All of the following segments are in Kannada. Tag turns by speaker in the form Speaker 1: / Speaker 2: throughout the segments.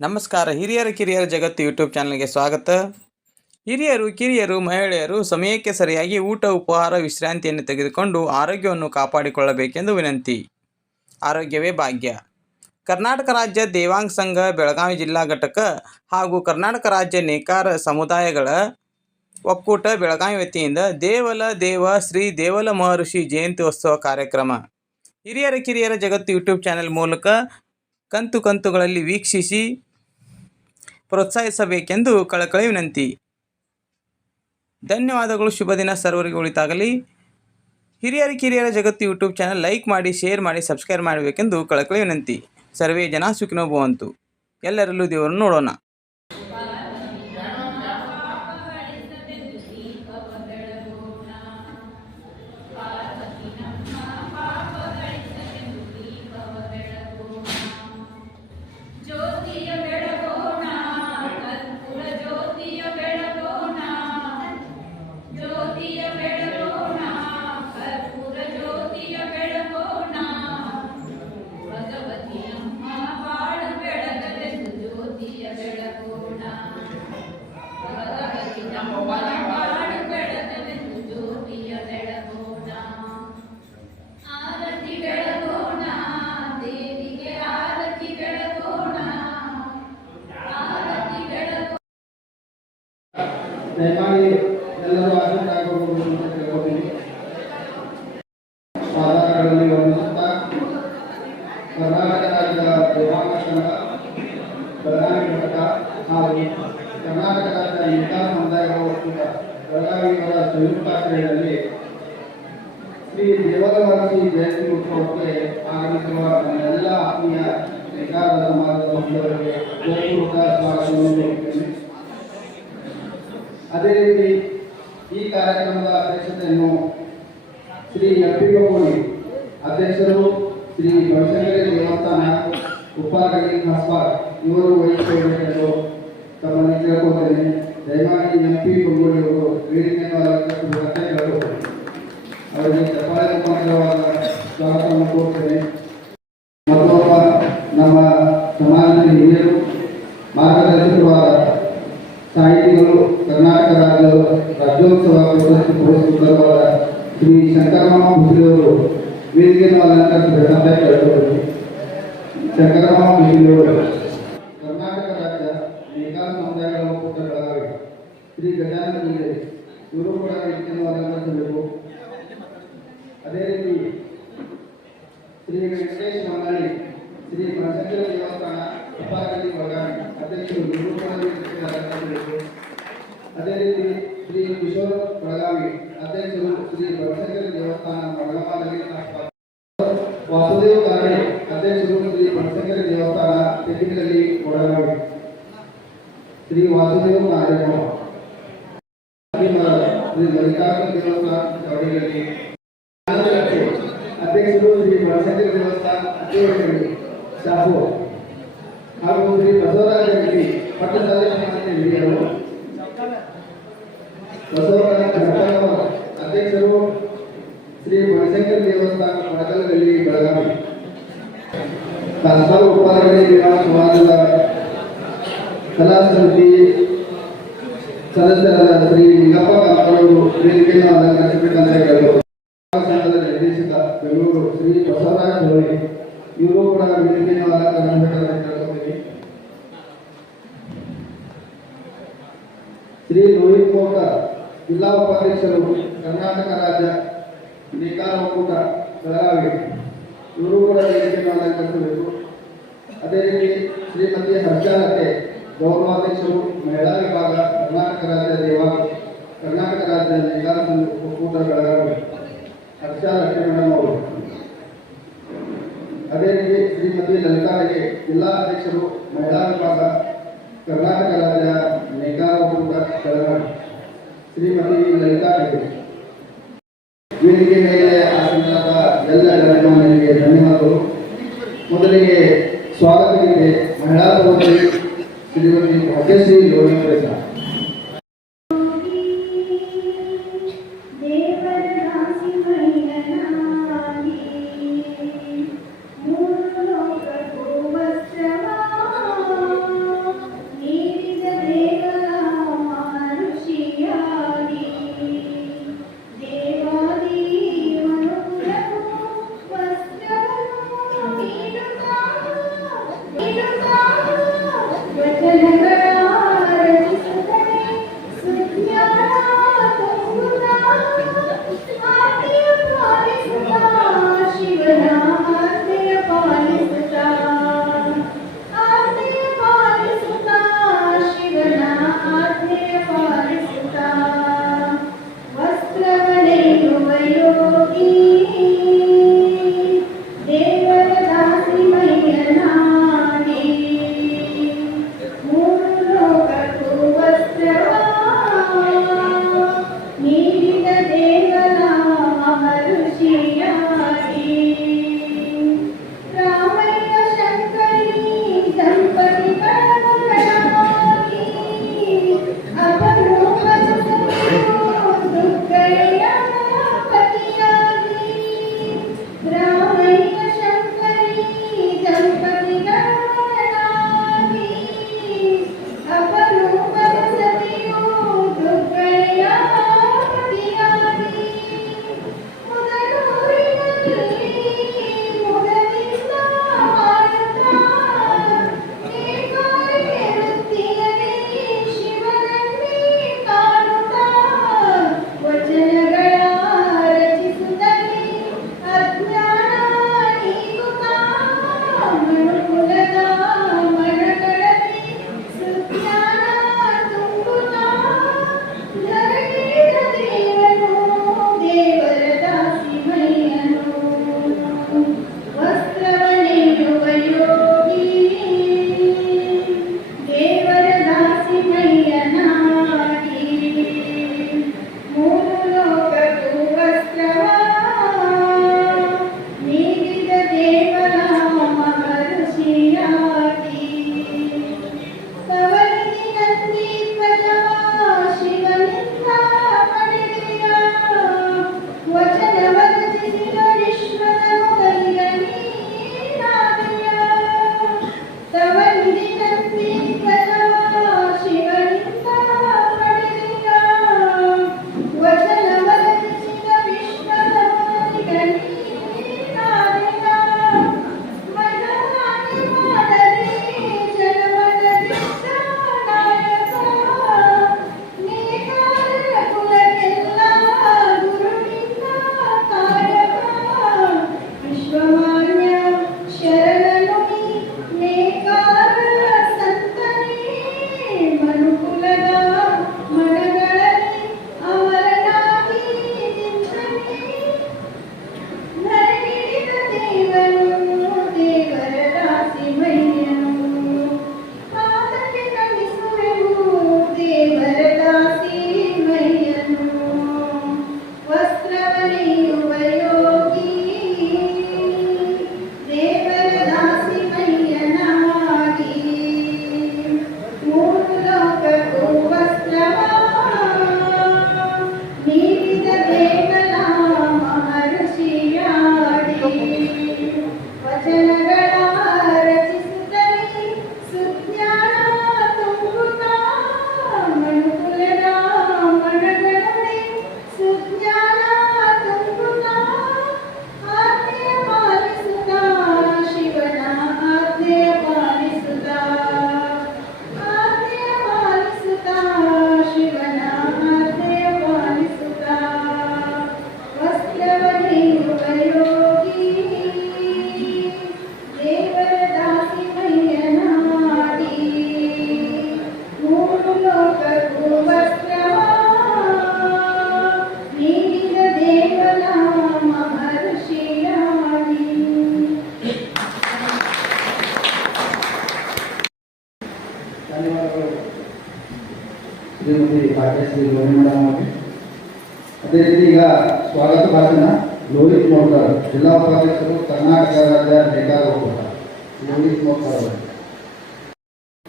Speaker 1: ನಮಸ್ಕಾರ, ಹಿರಿಯರ, ಕಿರಿಯರ ಜಗತ್ತು ಯೂಟ್ಯೂಬ್ ಚಾನಲ್ಗೆ ಸ್ವಾಗತ. ಹಿರಿಯರು, ಕಿರಿಯರು, ಮಹಿಳೆಯರು ಸಮಯಕ್ಕೆ ಸರಿಯಾಗಿ ಊಟ, ಉಪಹಾರ, ವಿಶ್ರಾಂತಿಯನ್ನು ತೆಗೆದುಕೊಂಡು ಆರೋಗ್ಯವನ್ನು ಕಾಪಾಡಿಕೊಳ್ಳಬೇಕೆಂದು ವಿನಂತಿ. ಆರೋಗ್ಯವೇ ಭಾಗ್ಯ. ಕರ್ನಾಟಕ ರಾಜ್ಯ ದೇವಾಂಗ ಸಂಘ, ಬೆಳಗಾವಿ ಜಿಲ್ಲಾ ಘಟಕ ಹಾಗೂ ಕರ್ನಾಟಕ ರಾಜ್ಯ ನೇಕಾರ ಸಮುದಾಯಗಳ ಒಕ್ಕೂಟ ಬೆಳಗಾವಿ ವತಿಯಿಂದ ದೇವಲ, ದೇವ, ಶ್ರೀ ದೇವಲ ಮಹರ್ಷಿ ಜಯಂತಿ ಉತ್ಸವ ಕಾರ್ಯಕ್ರಮ. ಹಿರಿಯರ, ಕಿರಿಯರ ಜಗತ್ತು ಯೂಟ್ಯೂಬ್ ಚಾನೆಲ್ ಮೂಲಕ ಕಂತು ಕಂತುಗಳಲ್ಲಿ ವೀಕ್ಷಿಸಿ ಪ್ರೋತ್ಸಾಹಿಸಬೇಕೆಂದು ಕಳಕಳಿ ವಿನಂತಿ. ಧನ್ಯವಾದಗಳು. ಶುಭ ದಿನ ಸರ್ವರಿಗೆ ಉಳಿತಾಗಲಿ. ಹಿರಿಯರ ಕಿರಿಯರ ಜಗತ್ತು ಯೂಟ್ಯೂಬ್ ಚಾನಲ್ ಲೈಕ್ ಮಾಡಿ, ಶೇರ್ ಮಾಡಿ, ಸಬ್ಸ್ಕ್ರೈಬ್ ಮಾಡಬೇಕೆಂದು ಕಳಕಳಿ ವಿನಂತಿ. ಸರ್ವೇ ಜನ ಸುಖಿನೋ ಭವಂತು ಎಲ್ಲರಲ್ಲೂ ದೇವರನ್ನು ನೋಡೋಣ.
Speaker 2: ರಾಜ್ಯೋತ್ಸವ ಪ್ರಶಸ್ತಿ ಪುರಸ್ಕೃತರಾದ ಶ್ರೀ ಶಂಕರಮ್ಮ ಮುಸಿಲವರು ವೇದಿಕೆಯನ್ನು ಅಲಂಕರಿಸಬೇಕಂತ ಕೇಳ್ಕೊಳ್ತೀನಿ ಶಂಕರಮ್ಮ ಮುಸಿಲವರು ಕರ್ನಾಟಕ ರಾಜ್ಯ ನೇಕಾರ ಸಮುದಾಯಗಳ ಒಕ್ಕೂಟ ಬೆಳಗಾವಿ ಶ್ರೀ ಗಜಾನನ ಜಿಲ್ಲೆ ಇವರು ಕೂಡ ವೇದಿಕೆಯನ್ನು ಅಲಂಕರಿಸಬೇಕು ಅದೇ ರೀತಿ ಶ್ರೀ ವೆಂಕಟೇಶ್ ಮಂಗಳಿ ಶ್ರೀ ಬನಶಂಕರ ದೇವಸ್ಥಾನ ಉಪಾಗಲಿ ಬೆಳಗಾವಿ ಅಧ್ಯಕ್ಷರು ಇವರು ಕೂಡ ವೇದಿಕೆಯನ್ನು ಅಲಂಕರಿಸಬೇಕು ಅದೇ ರೀತಿ ಶ್ರೀ ಕಿಶೋರ್ ಬೆಳಗಾವಿ ಅಧ್ಯಕ್ಷರು ಶ್ರೀ ಬನಶಂಕರ ದೇವಸ್ಥಾನ ಬೆಳಗಾವಿ ವಾಸುದೇವ್ ಕಾರೆ ಅಧ್ಯಕ್ಷರು ಶ್ರೀ ಬನಶಂಕರ ದೇವಸ್ಥಾನ ತೆಗಿಗಳಲ್ಲಿ ಬೆಳಗಾವಿ ಶ್ರೀ ವಾಸುದೇವ ಕಾರ್ಯಕ್ರಮ ಶ್ರೀ ಮಲ್ಲಿಕಾರ್ಜುನ ದೇವಸ್ಥಾನ ಅಧ್ಯಕ್ಷರು ಶ್ರೀ ಬನಶಂಕರ ದೇವಸ್ಥಾನ ಅತಿವಳಿ ಶಾಪು ಹಾಗೂ ಶ್ರೀ ಬಸವರಾಜ ರೆಡ್ಡಿ ಪಟ್ಟಸಾಲೆ ಸಮಾಜದ ಹಿರಿಯರು ಬಸವರಾಜ ಕರ್ಕಳವ ಅಧ್ಯಕ್ಷರು ಶ್ರೀ ಬನಶಂಕರ ದೇವಸ್ಥಾನ ಕೊಡಗಲದಲ್ಲಿ ಬೆಳಗಾವಿ ಕಸ್ತೂರು ಉಪಾಧ್ಯಾಯ ವಿವಾಹ ಸಮಾಜದ ಕಲಾ ಸಮಿತಿ ಸದಸ್ಯರಾದ ಶ್ರೀ ನಿಂಗಪ್ಪ ಕಾಮರವರು ವೇದಿಕೆಯನ್ನು ಅಲಂಕರಿಸಬೇಕಂತ ಹೇಳಿದರು ಸಂಘದ ಬೆಂಗಳೂರು ಶ್ರೀ ಬಸವರಾಜ ಹೋಳಿ. ಇವರು ಕೂಡ ಶ್ರೀ ರೋಹಿತ್ ಕೋಟ ಜಿಲ್ಲಾ ಉಪಾಧ್ಯಕ್ಷರು, ಕರ್ನಾಟಕ ರಾಜ್ಯ ನೇಕಾರ ಒಕ್ಕೂಟ, ಬೆಳಗಾವಿ. ಇವರು ಕೂಡ ವೇದಿಕೆಯನ್ನು ಅಲಂಕರಿಸಬೇಕು ಅದೇ ರೀತಿ ಶ್ರೀಮತಿ ಹರ್ಷಾಲತೆ ಗೌರವಾಧ್ಯಕ್ಷರು, ಮಹಿಳಾ ವಿಭಾಗ, ಕರ್ನಾಟಕ ರಾಜ್ಯ ದೇವಾ ಕರ್ನಾಟಕ ರಾಜ್ಯ ನೇಕಾರ ಒಕ್ಕೂಟ, ಬೆಳಗಾವಿ. ಹರ್ಷಾಲತೆ ಮೇಡಮ್ ಅವರು ಅದೇ ರೀತಿ ಶ್ರೀಮತಿ ಲಲಿತಾರಿಗೆ ಜಿಲ್ಲಾ ಅಧ್ಯಕ್ಷರು ಮಹಿಳಾ ವಿಭಾಗ ಕರ್ನಾಟಕ ರಾಜ್ಯ ನೇಕಾರ ಒಕ್ಕೂಟ ಬೆಳಗಾವಿ ಶ್ರೀಮತಿ ಲಲಿತಾ ವೇದಿಕೆ ಮೇಲೆ ಆಸೀನರಾದ ಎಲ್ಲ ಗಣ್ಯಮಾನ್ಯರಿಗೆ ಧನ್ಯವಾದಗಳು. ಮೊದಲಿಗೆ ಸ್ವಾಗತ ಗೀತೆ ಮಹಿಳಾ ಸಹೋದರಿ ಶ್ರೀಮತಿ ಭಾಗ್ಯಶ್ರೀ ಲೋಣೇಶ್ವರ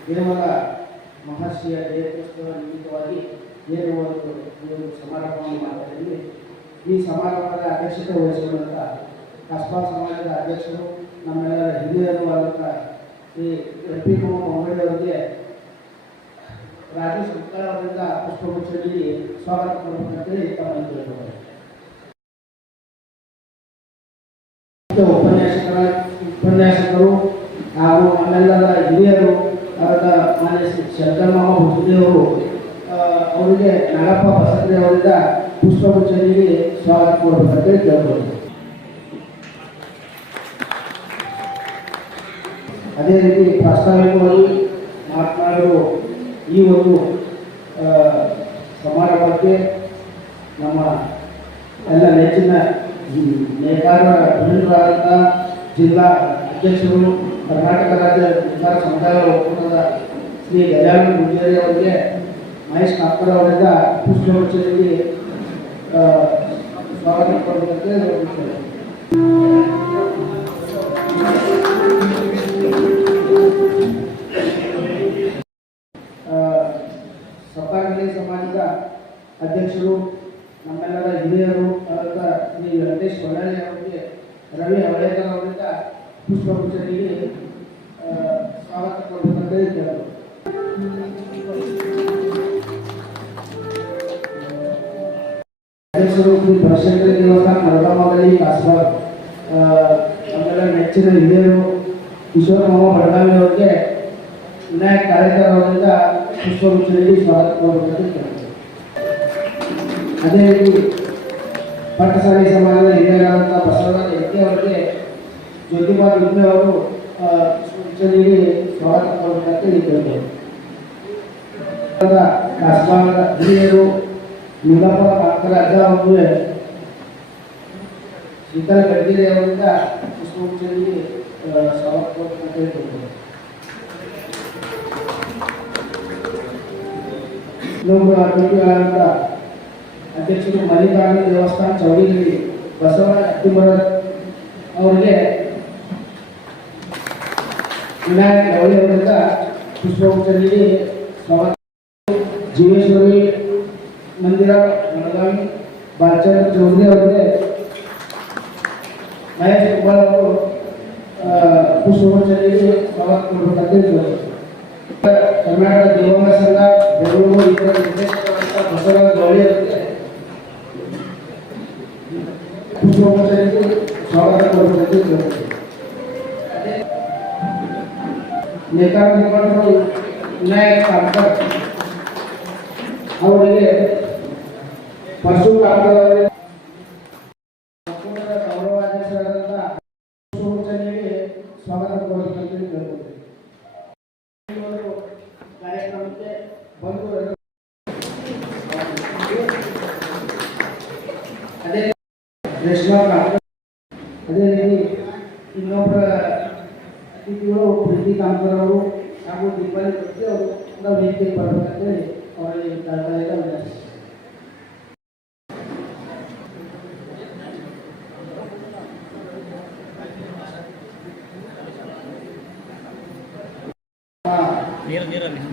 Speaker 3: ಕೇವಲ ಮಹರ್ಷಿಯ ನೇತೃತ್ವದ ನಿಮಿತ್ತವಾಗಿ ಏನು ಒಂದು ಒಂದು ಸಮಾರಂಭವನ್ನು ಮಾಡ್ತಾ ಇದ್ದೀವಿ ಈ ಸಮಾರಂಭದ ಅಧ್ಯಕ್ಷತೆ ವಹಿಸಿಕೊಂಡಂಥ ಕಸ್ಬಾ ಸಮಾಜದ ಅಧ್ಯಕ್ಷರು, ನಮ್ಮೆಲ್ಲರ ಹಿರಿಯರು ಆದಂಥ ಈ ಎಂ ಪಿ ಮೊಮ್ಮಡಿ ರಾಜ್ಯ ಸರ್ಕಾರದಿಂದ ಪುಷ್ಪಗುಚ್ಛದಲ್ಲಿ ಸ್ವಾಗತ ಕೊಡಬೇಕಂತೇಳಿ ತಮ್ಮಲ್ಲಿ ಕೇಳ್ತಾರೆ ಉಪನ್ಯಾಸಕರ ಉಪನ್ಯಾಸಕರು ಹಾಗೂ ನಮ್ಮೆಲ್ಲರ ಹಿರಿಯರು ಅವರ ಮಾನ್ಯ ಶಂಕರಮಾಮ ಭುಜದೇವರು ಅವರಿಗೆ ನಾಗಪ್ಪ ಬಸಂತ್ರಿ ಅವರಿಂದ ಪುಷ್ಪಗುಚ್ಛ ನೀಡಿ ಸ್ವಾಗತ ಅದೇ ರೀತಿ ಪ್ರಾಸ್ತಾವಿಕವಾಗಿ ಮಾತನಾಡುವ ಈ ಒಂದು ಸಮಾರಂಭಕ್ಕೆ ನಮ್ಮ ಎಲ್ಲ ನೆಚ್ಚಿನ ನೇಕಾರರ ಜಿಲ್ಲಾ ಅಧ್ಯಕ್ಷರು ಕರ್ನಾಟಕ ರಾಜ್ಯ ನೇಕಾರ ಸಮುದಾಯ ಒಕ್ಕೂಟದ ಶ್ರೀ ಗಜಾನನ ಮುಂಜೇರಿ ಅವರಿಗೆ ಮಹೇಶ್ ಕಾಪರ್ ಅವರಿಂದ ಪುಷ್ಪಗುಚ್ಛದಲ್ಲಿ ಸಪ್ತಾಂಗಲಿ ಸಮಾಜದ ಅಧ್ಯಕ್ಷರು, ನಮ್ಮೆಲ್ಲರ ಹಿರಿಯರು ಆದಂಥ ಶ್ರೀ ವೆಂಕಟೇಶ್ ಹೊಳ್ಳಳ್ಳಿ ಅವರಿಗೆ ರವಿ ಅವಳೇಕರ್ ಅವರಿಂದ ಪುಷ್ಪಗುಚ್ಛ ನೀಡಿ ಶ್ರೀ ಬನಶಂಕರಿ ದೇವಸ್ಥಾನ ಮರಳಮಾಗಲಿ ಕಾಸಬಾಗ್ ಆಮೇಲೆ ನೆಚ್ಚಿನ ಹಿರಿಯರು ಕಿಶೋರ್ ಮಾವ ಬಡಗಾಮಿ ಅವರಿಗೆ ವಿನಾಯಕ ಕಾರ್ಯಕ್ರಮ ಅವರಿಂದ ಪುಷ್ಪಗುಚ್ಛ ನೀಡಿ ಸ್ವಾಗತ ಅದೇ ರೀತಿ ಪಟ್ಟಸಾಲಿ ಸಮಾಜದ ಹಿರಿಯರಾದಂಥ ಬಸವರಾಜ ಎಕ್ಕೆ ಅವರಿಗೆ ಜ್ಯೋತಿಬಾ ದುರ್ಮೆ ಅವರು ನೀಡಿ ಸ್ವಾಗತ ಕೋರಬೇಕಂತ ಇಲ್ಲಿ ಕೇಳ್ತೇವೆ ಕಾಸ್ಬಾದ ಹಿರಿಯರು ನಿಂಗಪ್ಪ ಕಾಕರ ಅಜ್ಜ ಅವರಿಗೆ ಶೀತಲ ಗಡ್ಗಿರಿ ಅವರಿಂದ ಪುಷ್ಪಗುಚ್ಛ ನೀಡಿ ಆ, ಸ್ವಾಗತ ಅತಿಥಿಗಳಾದಂಥ ಅಧ್ಯಕ್ಷರು ಮಲ್ಲಿಕಾರ್ಜುನ ದೇವಸ್ಥಾನ ಚೌಡಿಗಿರಿ ಬಸವರಾಜ ಅತ್ತಿಮರ ಅವರಿಗೆ ವಿನಾಯಕ ಅವರಿಂದ ಪುಷ್ಪಗುಚ್ಛ ನೀಡಿ ಸ್ವಾಗತ. ಜೀವೇಶ್ವರಿ ಮಂದಿರ ಬೆಳಗಾವಿ ಬಾಲಚಂದ್ರ ಚೌಧರಿ ಅವರಿಗೆ ಮಹೇಶ್ ಕುಮಾರ್ ಅವರು ಆ, ಪುಷ್ಪಗುಚ್ಛ ನೀಡಿ ಸ್ವಾಗತ ಕೊಡಬೇಕಂತ ಹೇಳ್ತಾರೆ ಕರ್ನಾಟಕ ದೇವಾಂಗ ಸಂಘ ಬೆಂಗಳೂರು ಇದರ ನಿರ್ದೇಶಕರಾದಂಥ ಬಸವರಾಜ ಗೌಳಿ ಅವರಿಗೆ ಪುಷ್ಪಗುಚ್ಛಕ್ಕೆ ಸ್ವಾಗತ ಕೊಡಬೇಕಂತ ಕೇಳ್ತೇವೆ. ನೇಕಾರ ಮುಖಂಡರು ವಿನಾಯಕ್ ಕಾಮಕರ್ ಅವರಿಗೆ ಪಶು ಅವರಿಗೆ ಒಕ್ಕೂಟದ ಗೌರವಾಧ್ಯಕ್ಷರಾದಂಥ ಪುಷ್ಪಗುಚ್ಛ ನೀಡಿ ಸ್ವಾಗತ ಕಾರ್ಯಕ್ರಮಕ್ಕೆ ಬಂದು ಅದೇ ರೇಷ್ಮಾ ಕಾಮಗಾರಿ ಅದೇ ರೀತಿ ಇನ್ನೊಬ್ಬರ ಅತಿಥಿಗಳು ಪ್ರೀತಿ ಕಾಮಕರ್ ಅವರು ಹಾಗೂ ದೀಪಾಲಿ ಭಟ್ಟಿ ಅವರು ನಾವು ವೇದಿಕೆಗೆ ಬರಬೇಕಂತೇಳಿ ಅವರಿಗೆ ಕಳಕಳಿಯಿಂದ ವಿನಂತಿಸ್ತೀನಿ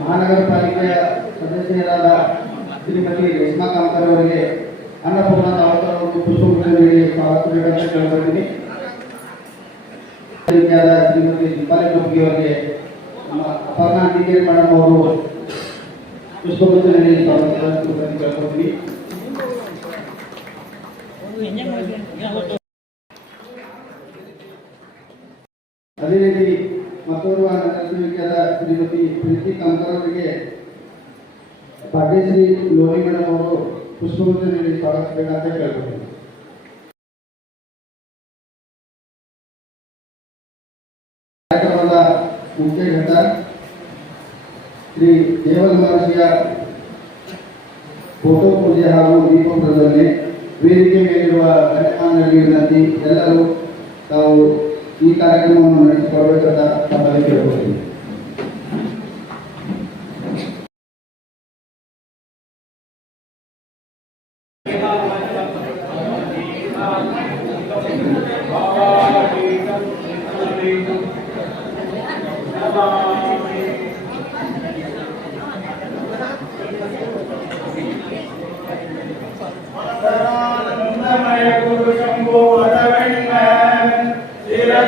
Speaker 2: ಮಹಾನಗರ ಪಾಲಿಕೆಯ ಸದಸ್ಯರಾದ ಶ್ರೀಮತಿ ರೇಷ್ಮಾ ಕಾಮಕರ್ ಅವರಿಗೆ ಅನ್ನಪೂರ್ಣ ತಾಲೂಕು ಅವರು ಅದೇ ರೀತಿ ಮತ್ತೋರ್ವ ನಗರಸೇವಕಿಯಾದ ಶ್ರೀಮತಿ ಪ್ರೀತಿ ಅವರಿಗೆ ಭಾಗ್ಯಶ್ರೀ ಲೋನಿ ಮೇಡಮ್ ಅವರು ಪುಷ್ಪಗುಚ್ಛ ನೀಡಿ ಸ್ವಾಗತಿಸಬೇಕಂತ ಕೇಳ್ಕೊಳ್ತೀನಿ ಮುಖ್ಯ ಘಟ ಶ್ರೀ ದೇವರ ಮಹರ್ಷಿಯ ಫೋಟೋ ಪೂಜೆ ಹಾಗೂ ದೀಪ ವೇದಿಕೆ ಮೇಲಿರುವ ಗಣ್ಯಮಾನ್ಯರಿಗೆ ವಿನಂತಿ ಎಲ್ಲರೂ ತಾವು ಈ ಕಾರ್ಯಕ್ರಮವನ್ನು ನಡೆಸಿಕೊಡಬೇಕಂತ ತಮ್ಮಲ್ಲಿ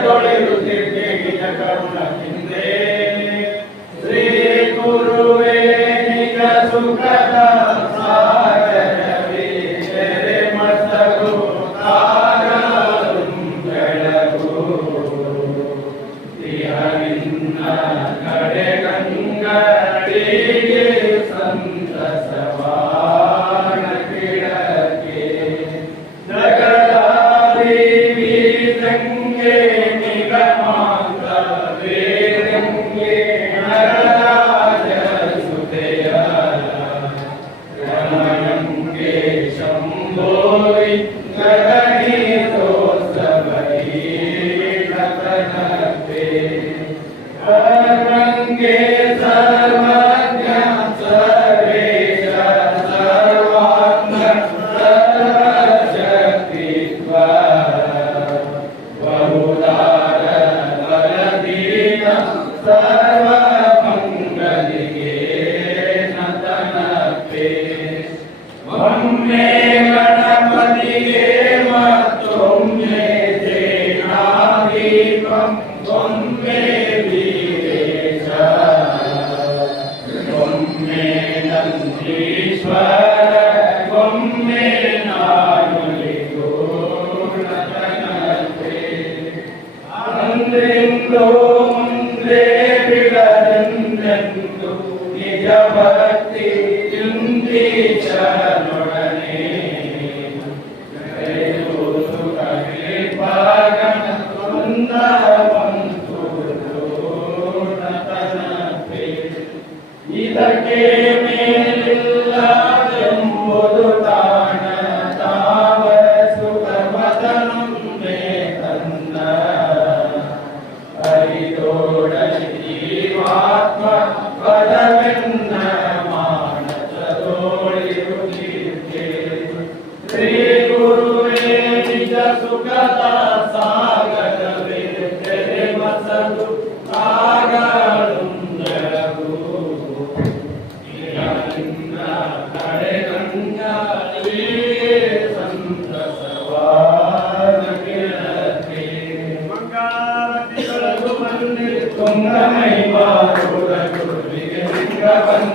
Speaker 4: ತೊಳೆದು ತಿರುಗಿದ ಕರುಣ ಶ್ರೀ ಗುರುವೇ ಸುಖದ Yeah.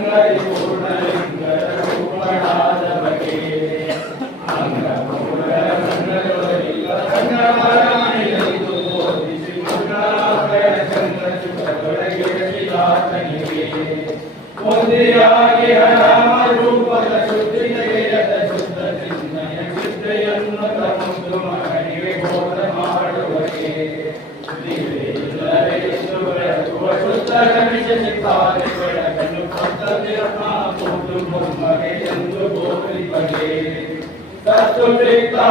Speaker 4: আমরা এই Eita!